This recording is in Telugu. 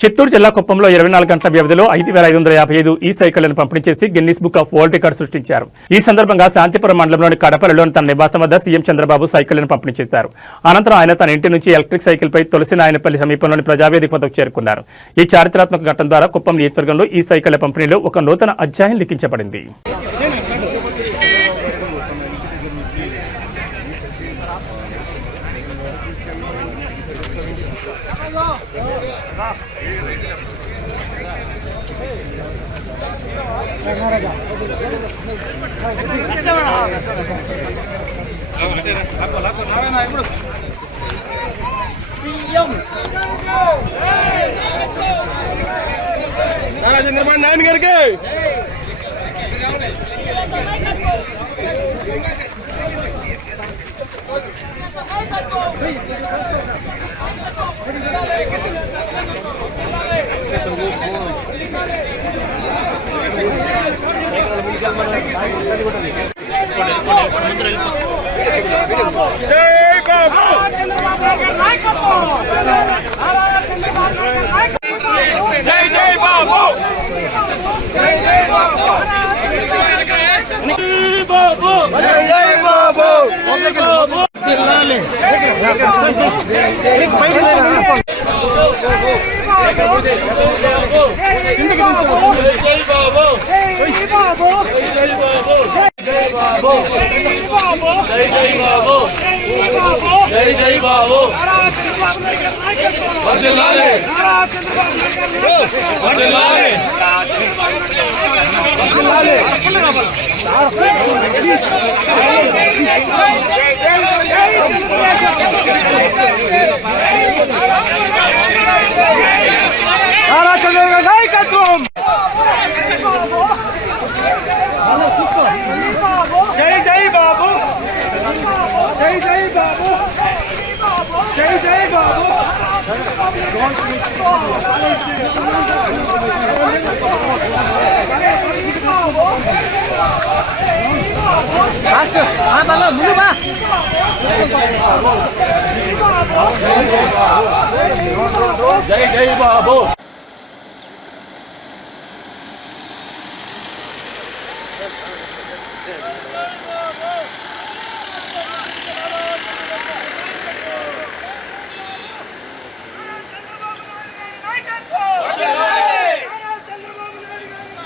చిత్తూరు జిల్లా కుప్పంలో 24 గంటల వ్యవధిలో 5,555 ఈ సైకిళ్లను పంపిణీ చేసి Guinness book of world record సృష్టించారు. ఈ సందర్భంగా శాంతిపురం మండలంలోని కడపల్లిలోని తన నివాసం వద్ద సీఎం చంద్రబాబు సైకిళ్లను పంపిణీ చేశారు. అనంతరం ఆయన తన ఇంటి నుంచి ఎలక్ట్రిక్ సైకిల్పై తులసినాయనపల్లి సమీపంలోని ప్రజావేదిక వద్దకు చేరుకున్నారు. ఈ చారిత్రాత్మక ఘటన ద్వారా కుప్పం నియోజకవర్గంలో ఈ సైకిళ్ల పంపిణీలో ఒక నూతన అధ్యాయం లిఖించబడింది. చంద్రబాబు నాయుడు గారికి జై జై బాబు జై జై బాబు బాబు జై జై బాబు బాబు దిల్లాలే జై జై బాబు వర్ధిల్లాలి వర్ధిల్లాలి వర్ధిల్లాలి నారా చంద్రబాబు నాయకత్వం జై జై బాబు జై జై బాబు జై జై బాబు ముందు బా జై జై బాబు